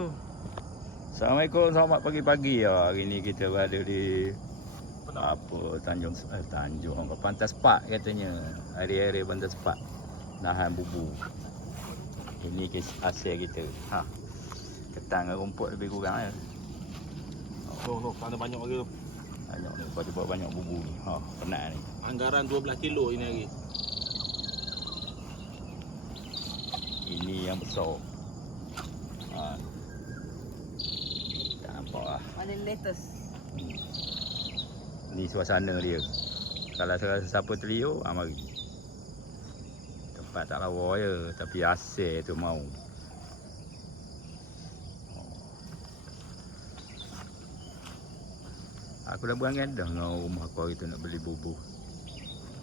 aku. Assalamualaikum, selamat pagi-pagi. Hari ni kita berada di Tanjung Pantai Sepak katanya. Area Pantai Sepak. Nahan bubu. Ini hasil kita. Ketang rumput lebih kurang ya. Tu, ada banyak lagi tu. Banyak ni, kau buat banyak bubu ni. Penat ni. Anggaran 12 kilo ini hari. Ini yang besar. Tak nampak lah. Mana lettuce? Ni suasana dia. Kalau siapa terliur, mari. Tempat tak lawa je, tapi hasil tu mau. Aku dah berangan dah dengan rumah aku hari tu nak beli bubuh.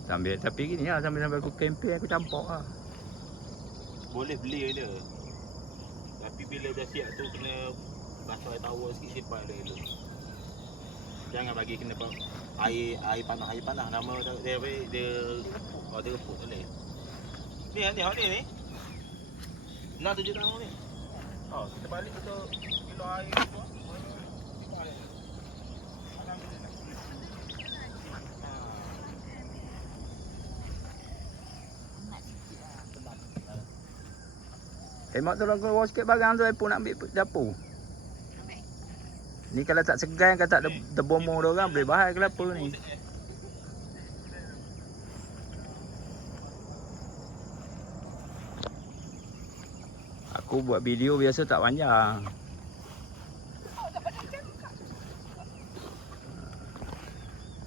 Tapi gini lah, sambil aku kempen aku campak lah. Boleh beli dia. Tapi bila dah siap tu kena basuh air tawar sikit, simpan dia. Jangan bagi kena air panah. Nama dia dia reput boleh. Ni. Nak 7 tahun ni. Kita balik betul kilo air tu. Mak tolong keluar sikit barang tu, pun nak ambil dapur. Ni kalau tak segan, kalau tak terbomong dia orang, boleh bahaya kelapa ni. Aku buat video biasa tak panjang.